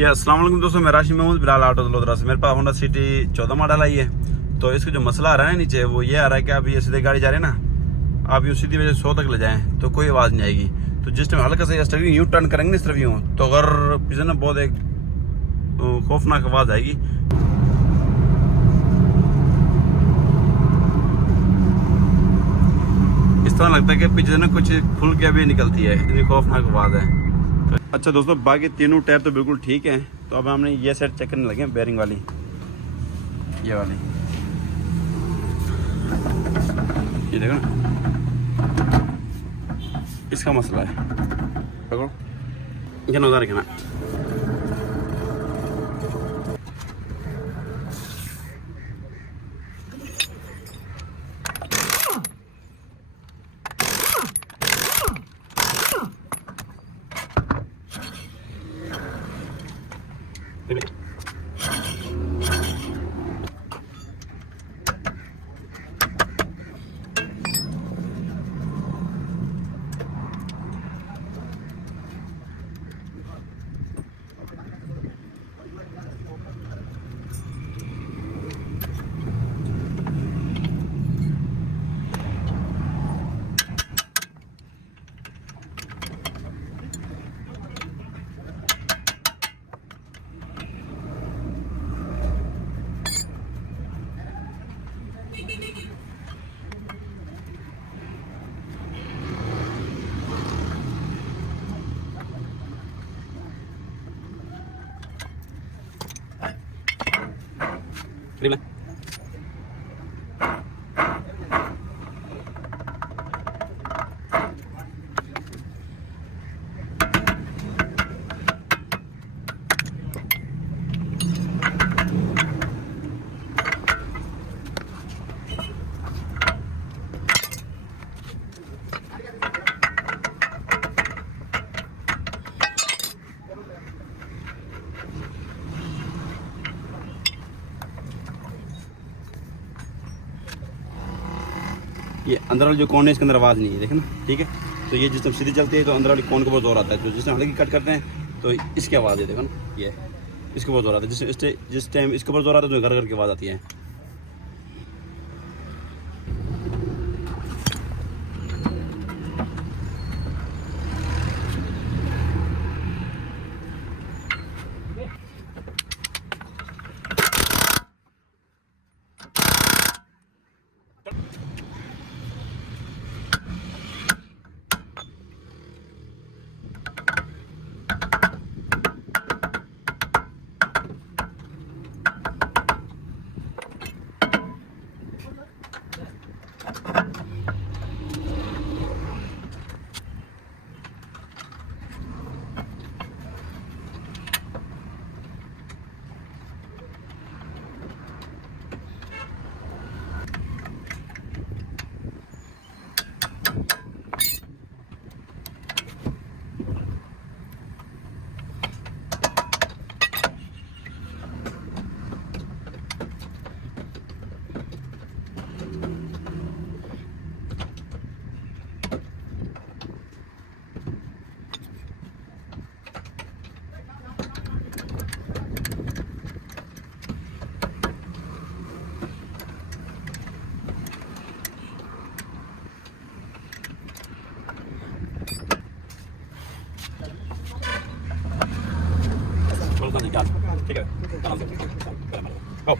जी अस्सलाम वालेकुम दोस्तों, मैं राशि महमूद बिलाल ऑटो वडोदरा से। मेरे पास होंडा सिटी 14 मॉडल आई है। तो इसका जो मसला आ रहा है नीचे वो ये आ रहा है कि आप ये सीधे गाड़ी जा रहे हैं ना, आप यूँ सीधी वजह 100 तक ले जाएं तो कोई आवाज़ नहीं आएगी। तो जिस टाइम हल्का सा स्टीयरिंग यूँ टर्न करेंगे इस तरफ यूँ, तो अगर पीछे ना बहुत एक खौफनाक आवाज़ आएगी। इस तरह लगता है कि पीछे ना कुछ खुल के अभी निकलती है, इतनी खौफनाक आवाज़ है। अच्छा दोस्तों, बाकी तीनों टायर तो बिल्कुल ठीक हैं। तो अब हमने ये सेट चेक करने लगे, बेयरिंग वाली, ये वाली, ये देखो ना, इसका मसला है। पकड़ो, ये नज़र रखना। Terima. ये अंदर वाली जो कौन है इसके अंदर आवाज़ नहीं है, देखें ना, ठीक है। तो ये जिस टाइम सीधी चलती है तो अंदर वाली कौन को बहुत जोर आता है। तो जिस टाइम हल्की कट करते हैं तो इसकी आवाज़ है, देखो ना, ये इसको बहुत जोर आता है। जिस टाइम इसके ऊपर जोर आता है तो घर घर की आवाज़ आती है। ठीक है, oh.